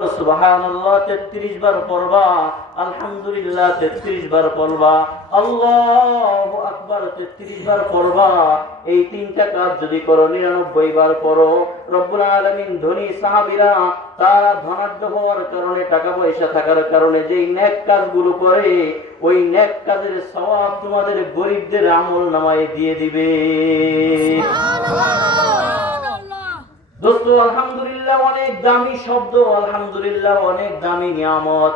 সুবহানাল্লাহ 33 বার পড়বা, আলহামদুলিল্লাহ 33 বার পড়বা, আল্লাহু আকবার 33 বার পড়বা। এই তিনটা কাজ যদি করো 99 বার পড়ো, রব্বুল আলামিন ধনী সাহাবীরা তারা ধনাঢ্য হওয়ার কারণে, টাকা পয়সা থাকার কারণে যেই নেক কাজগুলো করে, ওই নেক কাজের সওয়াব তোমাদের গরীবদের আমলনামায় দিয়ে দিবে। দোস্ত, আলহামদুলিল্লাহ অনেক দামি শব্দ, আলহামদুলিল্লাহ অনেক দামি নিয়ামত।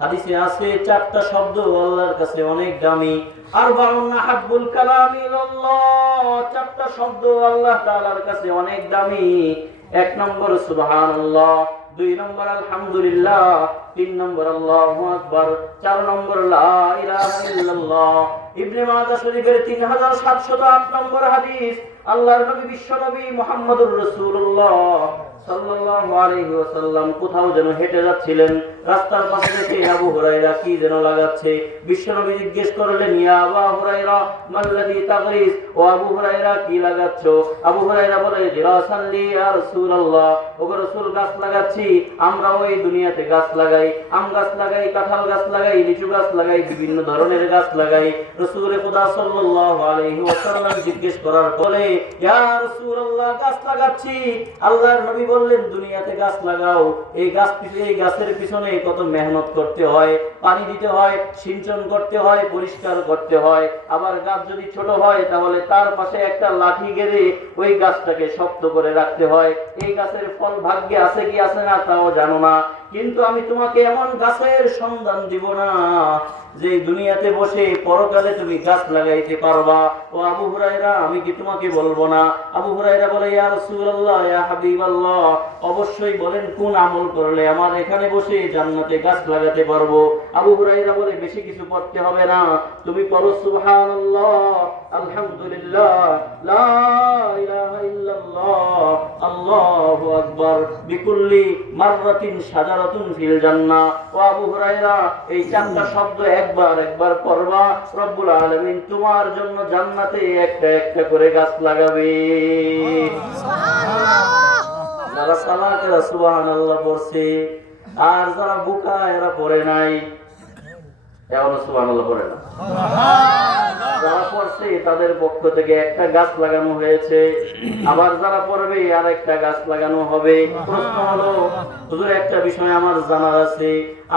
হাদিসে আছে চারটা শব্দ আল্লাহর কাছে অনেক দামি। আরবাউন হাব্বুল কালামি ইলাল্লাহ, চারটা শব্দ আল্লাহ তাআলার কাছে অনেক দামি। এক নম্বর সুবহানাল্লাহ, দুই নম্বর আলহামদুলিল্লাহ, তিন নম্বর আল্লাহু আকবার, চার নম্বর লা ইলাহা ইল্লাল্লাহ। ইবনে মাজাহ শরীফের 3708 নম্বর হাদিস, আল্লাহর নবী বিশ্ব নবী মুহাম্মদুর রাসূলুল্লাহ সাল্লাল্লাহু আলাইহি ওয়াসাল্লাম কোথাও যেন হেঁটে যাচ্ছিলেন, রাস্তার পাশে দেখে আবু হুরায়রা কি যেন লাগাচ্ছে। বিশ্ব নবী জিজ্ঞেস করলেন, ইয়া আবু হুরায়রা মাল্লাযী তাগরিস, ও আবু হুরায়রা কি লাগাচ্ছো? আবু হুরায়রা বলে, জিরাসাল্লি ইয়া রাসূলুল্লাহ, ও রাসূল গাছ লাগাচ্ছি। আমরা ওই দুনিয়াতে গাছ লাগাই, আম গাছ লাগাই, কাঁঠাল গাছ লাগাই, লিচু গাছ লাগাই, বিভিন্ন ধরনের গাছ লাগাই। রাসূল খুদা সাল্লাল্লাহু আলাইহি ওয়াসাল্লাম জিজ্ঞেস করার পরে, ইয়া রাসূলুল্লাহ গাছ লাগাচ্ছি। আল্লাহর নবী বললেন, দুনিয়াতে গাছ লাগাও, এই গাছের পিছনে কত মেহনত করতে হয়, পানি দিতে হয়, সিঞ্চন করতে হয়, পরিষ্কার করতে হয়। আবার গাছ যদি ছোট হয় তাহলে তার পাশে একটা লাঠি গেড়ে ওই গাছটাকে শক্ত করে রাখতে হয়। এই গাছের ফল ভাগ্যে আছে কি আছে না তাও জানো না, কিন্তু আমি তোমাকে এমন গাছের সন্ধান দিব না যে দুনিয়াতে বসে পরকালে তুমি গাছ লাগাইতে পারবা। ও আবু হুরায়রা, আমি কি তোমাকে বলবো না? আবু হুরায়রা বলে, ইয়া রাসূলুল্লাহ, ইয়া হাবিবাল্লাহ, অবশ্যই বলেন কোন আমল করলে আমার এখানে বসে জান্নাতে গাছ লাগাতে পারবো। আবু হুরায়রা বলে, বেশি কিছু পড়তে হবে না, তুমি পড়ো সুবহানাল্লাহ, আলহামদুলিল্লাহ, লা ইলাহা ইল্লাল্লাহ, আল্লাহু আকবার, বিকুল্লি মাররাতিন শাজারাতুন ফিল জান্নাহ। ও আবু হুরায়রা, এই চারটা শব্দ একবার পড়বা, রব্বুল আলামিন তোমার জন্য জান্নাতে একটা একটা করে গাছ লাগাবে। সুবহানাল্লাহ। যারা সালাত এরা সুবহানাল্লাহ পড়ছে, আর যারা বোকা এরা পড়ে নাই, এখনো সুবহানাল্লাহ পড়ে না। যারা পড়ছে তাদের পক্ষ থেকে একটা গাছ লাগানো হয়েছে, আবার যারা পড়বে আর একটা গাছ লাগানো হবে। প্রশ্ন হলো, হুজুর একটা বিষয় আমার জানার আছে,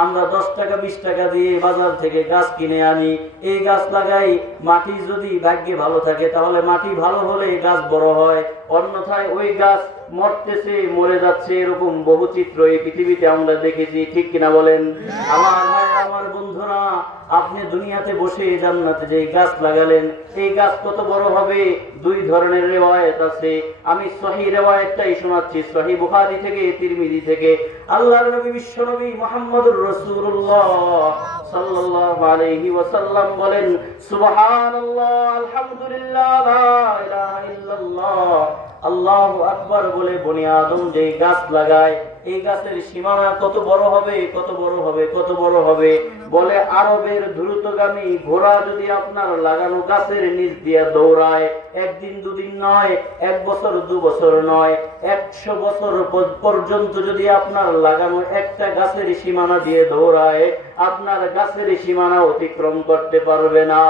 আমরা 10 টাকা 20 টাকা দিয়ে বাজার থেকে গাছ কিনে আনি, এই গাছ লাগাই, মাটি যদি ভাগ্যে ভালো থাকে তাহলে মাটি ভালো হলে গাছ বড় হয়, অন্যথায় ওই গাছ মরতেছে, মরে যাচ্ছে, এরকম বহু চিত্র এই পৃথিবীতে আমরা দেখেছি, ঠিক কিনা বলেন? আমার বন্ধুরা, আপনি দুনিয়াতে বসে জান্নাতে যে গাছ লাগালেন, এই গাছ কত বড় হবে? দুই ধরনের রিওয়ায়াত আছে, আমি সহিহ রিওয়ায়াতটাই শোনাচ্ছি, সহিহ বুখারী থেকে, তিরমিজি থেকে। আল্লাহর নবী বিশ্ব নবী মুহাম্মদুর রাসূলুল্লাহ সাল্লাল্লাহু আলাইহি ওয়াসাল্লাম বলেন, সুবহানাল্লাহ, আলহামদুলিল্লাহ, লা ইলাহা ইল্লাল্লাহ, আল্লাহু আকবার বলে বনি আদম যে গাছ লাগায়, এই গাছের সীমানা কত বড় হবে, কত বড় হবে, কত বড় হবে। বলে, আরবের দ্রুতগামী ঘোড়া যদি আপনার লাগানো গাছের নিচ দিয়ে দৌড়ায়, একদিন দুদিন নয়, 1 বছর 2 বছর নয়, 100 বছর পর্যন্ত যদি আপনার লাগানো একটা গাছের সীমানা দিয়ে দৌড়ায়, আপনার গাছের সীমানা অতিক্রম করতে পারবে না।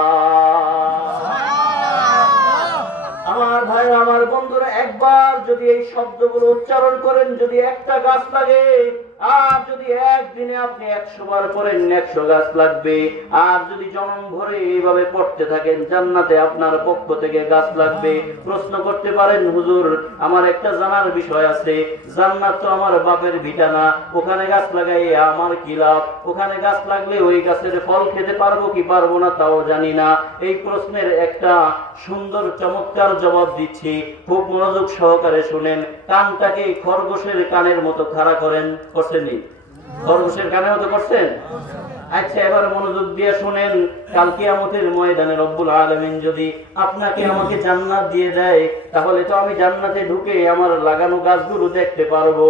আমার ভাই, আমার বন্ধুরা, একবার যদি এই শব্দগুলো উচ্চারণ করেন, যদি একটা গাছ লাগে, আর যদি একদিনে আপনি 100 বার করেন, 100 গাছ লাগবে। আর যদি জনম ভরে এইভাবে পড়তে থাকেন, জান্নাতে আপনার পক্ষ থেকে গাছ লাগবে। প্রশ্ন করতে পারেন, হুজুর আমার একটা জানার বিষয় আছে, জান্নাত তো আমার বাপের ভিটা না, ওখানে গাছ লাগাই আমার কি লাভ? ওখানে গাছ লাগলে ওই গাছের ফল খেতে পারবো কি পারবো না তাও জানি না। এই প্রশ্নের একটা সুন্দর চমৎকার জবাব দিচ্ছি, খুব মনোযোগ সহকারে শুনেন। কানটাকে খরগোশের কানের মতো খাড়া করেন, করছেননি? খরগোশের কানের মতো করছেন? আচ্ছা, এবার মনোযোগ দিয়ে শুনেন। কাল কিয়ামতের ময়দানে রব্বুল আলামিন যদি আপনাকে আমাকে জান্নাত দিয়ে দেয়, তাহলে তো আমি জান্নাতে ঢুকে আমার লাগানো গাছগুলো দেখতে পারবো।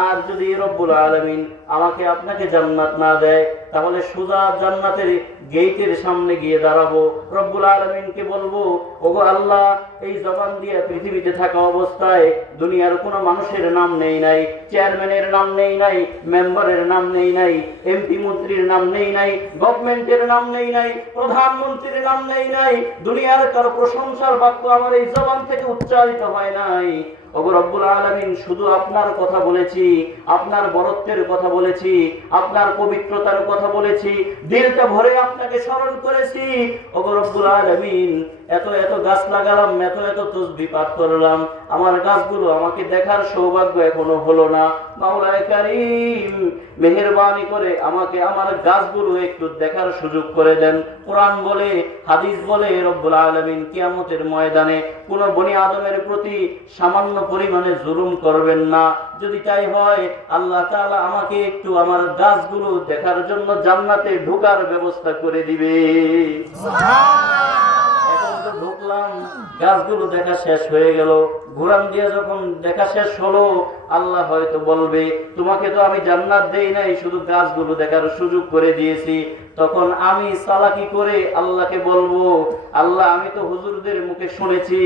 আর যদি রব্বুল আলামিন আমাকে আপনাকে জান্নাত না দেয়, তাহলে সোজা জান্নাতের গেটের সামনে গিয়ে দাঁড়াবো, রব্বুল আলামিনকে বলবো, ওগো আল্লাহ, এই জবান দিয়ে পৃথিবীতে থাকা অবস্থায় দুনিয়ার কোনো মানুষের নাম নেই নাই, চেয়ারম্যানের নাম নেই নাই, মেম্বারের নাম নেই নাই, এমপি মন্ত্রীর নাম নেই নাই, গভর্নমেন্টের নাম নেই নাই, প্রধানমন্ত্রীর নাম নেই নাই, দুনিয়ার কারো প্রশংসার বাক্য আমার এই জবান থেকে উচ্চারিত হয় নাই। ওগো রব্বুল আলামিন, শুধু আপনার কথা বলেছি, আপনার বরত্বের কথা বলেছি, আপনার পবিত্রতার কথা বলেছি, দিলটা ভরে আপনাকে স্মরণ করেছি। ওগো রব্বুল আলামিন, এত এত গাছ লাগালাম, এত এত তাসবিহ পাঠ করলাম, আমার গাছগুলো আমাকে দেখার সৌভাগ্য এখনো হলো না। মাওলায়ে কারীম, মেহেরবানি করে আমাকে আমার গাছগুলো একটু দেখার সুযোগ করে দেন। কোরআন বলে, হাদিস বলে, রব্বুল আলামিন কিয়ামতের ময়দানে কোন বনি আদমের প্রতি সামান্য পরিমাণে জুলুম করবেন না। যদি তাই হয়, আল্লাহ তাআলা আমাকে একটু আমার গাছগুলো দেখার জন্য জান্নাতে ঢোকার ব্যবস্থা করে দিবে। এখন তো ঢুকলাম, গাছগুলো দেখা শেষ হয়ে গেল, ঘুরান দিয়ে যখন দেখা শেষ হলো, আল্লাহ হয়তো বলবে, তোমাকে তো আমি জান্নাত দেই নাই, শুধু গাছগুলো দেখার সুযোগ করে দিয়েছি। তখন আমি চালাকি করে আল্লাহকে বলবো, আল্লাহ, আমি তো হুজুরদের মুখে শুনেছি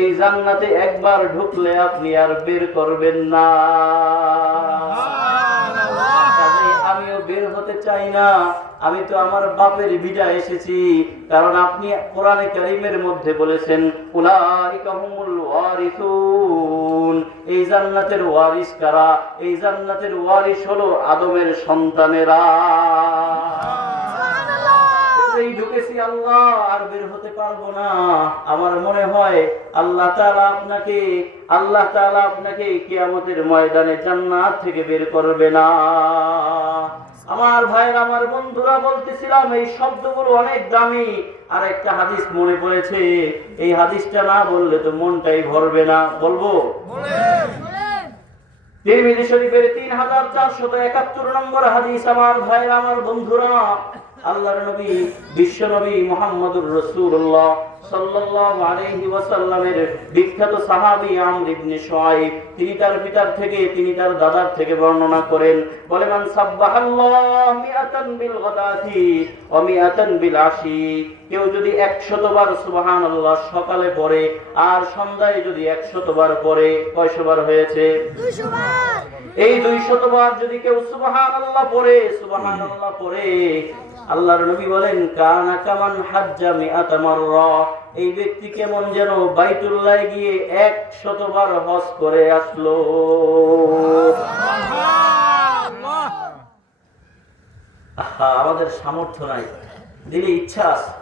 এই জান্নাতে একবার ঢুকলে আপনি আর বের করবেন না, আমিও বের হতে চাই না, আমি তো আমার বাপের ভিটা এসেছি। কারণ আপনি কোরআনে কারীমের মধ্যে বলেছেন, উলাইকা হুমুল ওয়ারিসুন, এই জান্নাতের ওয়ারিস কারা? এই জান্নাতের ওয়ারিস হলো আদমের সন্তানেরা। এই ঢুকেছি আল্লাহ, আর বের হতে পারবো না। আমার মনে হয় আল্লাহ তাআলা আপনাকে কিয়ামতের ময়দানে জান্নাত থেকে বের করবে না। আমার ভাইরা, আমার বন্ধুরা, বলতেছিলাম এই শব্দগুলো অনেক দামি। আর একটা হাদিস মনে পড়েছে, এই হাদিসটা না বললে তো মনটাই ভরবে না। বলবো? তিরমিজি শরীফের 3471 নম্বর হাদিস। আমার ভাইরা, আমার বন্ধুরা, আল্লাহর নবী, বিশ্ব নবী মুহাম্মদুর রাসূলুল্লাহ সাল্লাল্লাহু আলাইহি ওয়াসাল্লামের বিখ্যাত সাহাবী আমর ইবনে শুআইব, তিনি তার পিতার থেকে, তিনি তার দাদার থেকে বর্ণনা করেন, বলে, মান সাব্বাহাল্লাহ মিআতান বিল গাদাতি ওয়া মিআতান বিল আশি, কেউ যদি 100 বার সুবহানাল্লাহ সকালে পড়ে আর সন্ধ্যায় যদি 100 বার পড়ে, কয়শো বার হয়েছে? 200 বার। এই 200 বার যদি কেউ সুবহানাল্লাহ পড়ে, আল্লাহর নবী বলেন, কানা কামান হাজ্জা মিআতা মাররা, এই ব্যক্তি কেমন যেন বাইতুল্লাহ গিয়ে 100 বার হজ করে আসলো। আমাদের সামর্থ্য নাই, দিলে ইচ্ছা আছে,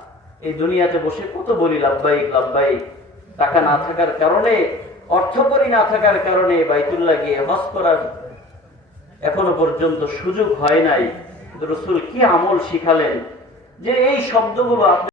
এই দুনিয়াতে বসে কত বলি লাব্বাইক লাব্বাইক, টাকা না থাকার কারণে, অর্থকরী না থাকার কারণে বাইতুল্লাহ গিয়ে হজ করার এখনো পর্যন্ত সুযোগ হয় নাই। রাসূল কি আমল শিখালেন যে এই শব্দগুলো আপনি